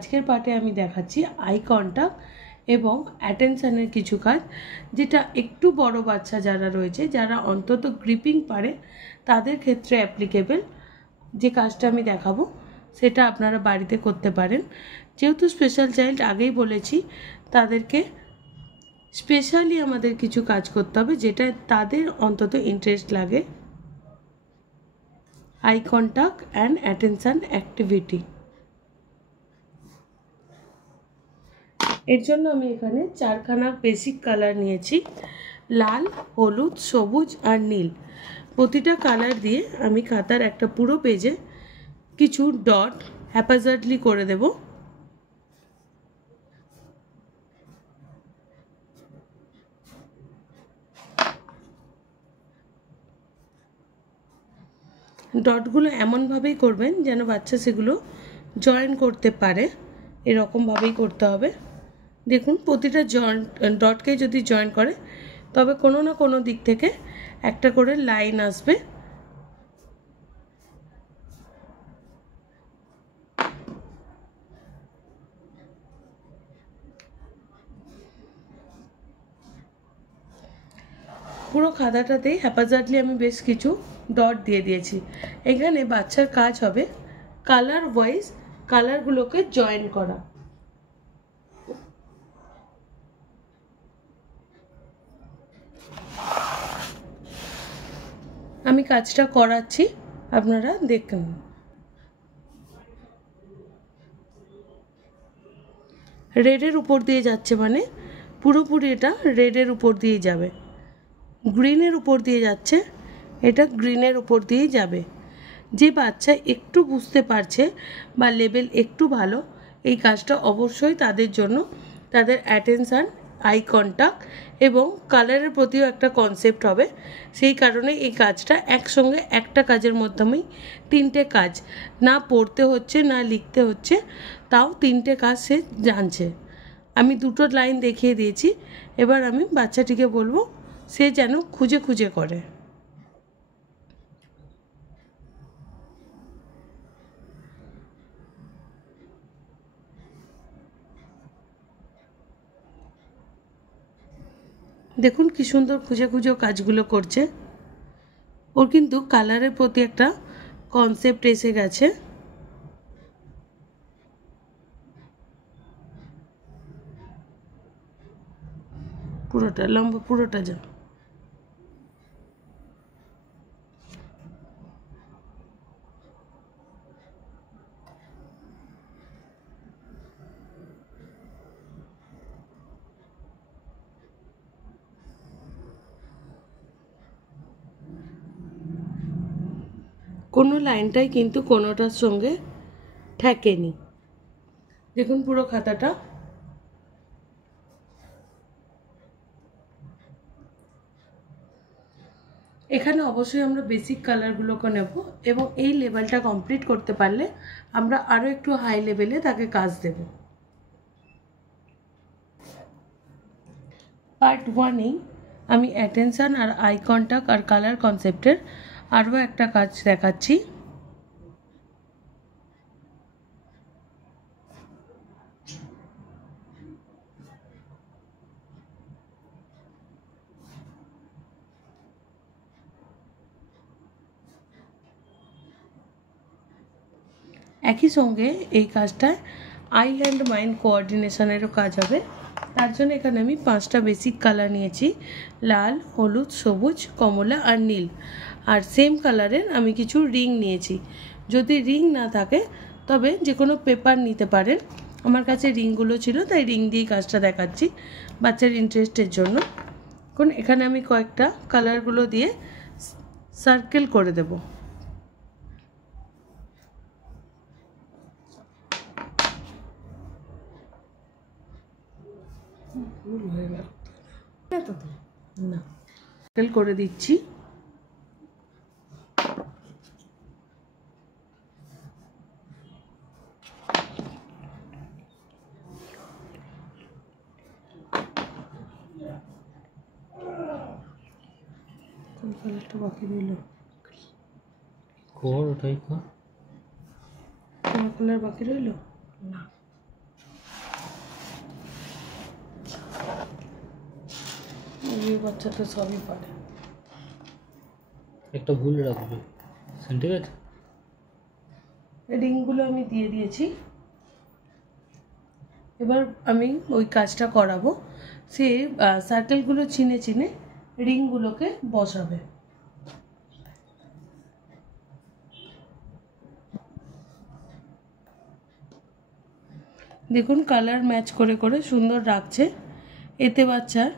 আজকের পার্টে আমি দেখাচ্ছি আই কন্টাক্ট এবং অ্যাটেনশনের কিছু কাজ, যেটা একটু বড় বাচ্চা যারা রয়েছে, যারা অন্তত গ্রিপিং পারে, তাদের ক্ষেত্রে অ্যাপ্লিকেবল। যে কাজটা আমি দেখাবো সেটা আপনারা বাড়িতে করতে পারেন। যেহেতু স্পেশাল চাইল্ড, আগেই বলেছি, তাদেরকে স্পেশালি আমাদের কিছু কাজ করতে হবে যেটা তাদের অন্তত ইন্টারেস্ট লাগে। Eye contact and attention activity. এর জন্য আমি এখানে চারখানা বেসিক কালার নিয়েছি, লাল, হলুদ, সবুজ আর নীল। প্রতিটা কালার দিয়ে আমি খাতার একটা পুরো পেজে কিছু ডট হ্যাপাজার্ডলি করে দেব। ডটগুলো এমনভাবেই করবেন যেন বাচ্চা সেগুলো জয়েন করতে পারে, এরকমভাবেই করতে হবে। দেখুন, প্রতিটা ডটকে যদি জয়েন করে তবে কোনো না কোনো দিক থেকে একটা করে লাইন আসবে। পুরো খাতাটাতেই হ্যাপাজার্ডলি আমি বেশ কিছু ডট দিয়ে দিয়েছি। এখানে বাচ্চার কাজ হবে কালার ওয়াইজ কালারগুলোকে জয়েন করা। আমি কাজটা করাচ্ছি, আপনারা দেখুন। রেডের উপর দিয়ে যাচ্ছে, মানে পুরোপুরি এটা রেডের উপর দিয়ে যাবে। গ্রিনের উপর দিয়ে যাচ্ছে, এটা গ্রিনের উপর দিয়েই যাবে। যে বাচ্চা একটু বুঝতে পারছে বা লেভেল একটু ভালো, এই কাজটা অবশ্যই তাদের জন্য। তাদের অ্যাটেনশান, আই কন্টাক্ট এবং কালারের প্রতিও একটা কনসেপ্ট হবে। সেই কারণে এই কাজটা একসঙ্গে একটা কাজের মাধ্যমেই তিনটে কাজ, না পড়তে হচ্ছে না লিখতে হচ্ছে, তাও তিনটে কাজ সে জানছে। আমি দুটো লাইন দেখিয়ে দিয়েছি, এবার আমি বাচ্চাটিকে বলবো সে যেন খুঁজে খুঁজে করে। দেখুন কি সুন্দর খুঁজে খুঁজে কাজগুলো করছে। ওর কিন্তু কালারের প্রতি একটা কনসেপ্ট এসে গেছে। পুরোটা লম্বা, পুরোটা যা। কোনো লাইনটাই কিন্তু কোনোটার সঙ্গে ঠেকেনি। দেখুন পুরো খাতাটা। এখানে অবশ্যই আমরা বেসিক কালারগুলোকে নেব এবং এই লেভেলটা কমপ্লিট করতে পারলে আমরা আরও একটু হাই লেভেলে তাকে কাজ দেব। পার্ট 1-এই আমি অ্যাটেনশান আর আই কন্টাক্ট আর কালার কনসেপ্টের আরও একটা কাজ দেখাচ্ছি। একই সঙ্গে এই কাজটায় আই হ্যান্ড মাইন্ড কোঅর্ডিনেশনেরও কাজ হবে। তার জন্য এখানে আমি 5টা বেসিক কালার নিয়েছি, লাল, হলুদ, সবুজ, কমলা আর নীল। আর সেম কালারের আমি কিছু রিং নিয়েছি। যদি রিং না থাকে তবে যে কোনো পেপার নিতে পারেন। আমার কাছে রিংগুলো ছিল, তাই রিং দিয়েই কাজটা দেখাচ্ছি বাচ্চার ইন্টারেস্টের জন্য। এখন এখানে আমি কয়েকটা কালারগুলো দিয়ে সার্কেল করে দেবো। না, সার্কেল করে দিচ্ছি। কোন কালারটা বাকি রইল? কোন ওটাই কোন কালার বাকি রইল? না, মেয়ে বাচ্চা তো সবই পারে। একটা ভুল রাখবে, ঠিক আছে? রিংগুলো আমি দিয়ে দিয়েছি, এবার আমি ওই কাজটা করাবো। সে সার্কেলগুলো চিনে চিনে রিংগুলোকে বসাবে। দেখুন কালার ম্যাচ করে করে সুন্দর রাখছে। এতে বাচ্চার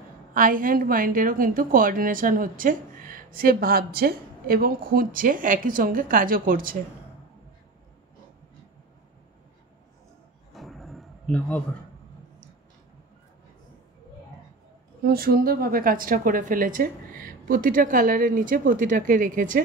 আই হ্যান্ড মাইন্ডেরও কিন্তু কোঅর্ডিনেশন হচ্ছে, সে ভাবছে এবং খুঁজছে, একই সঙ্গে কাজও করছে। না আবার সুন্দরভাবে কাজটা করে ফেলেছে, প্রতিটা কালারের নিচে প্রতিটাকে রেখেছে।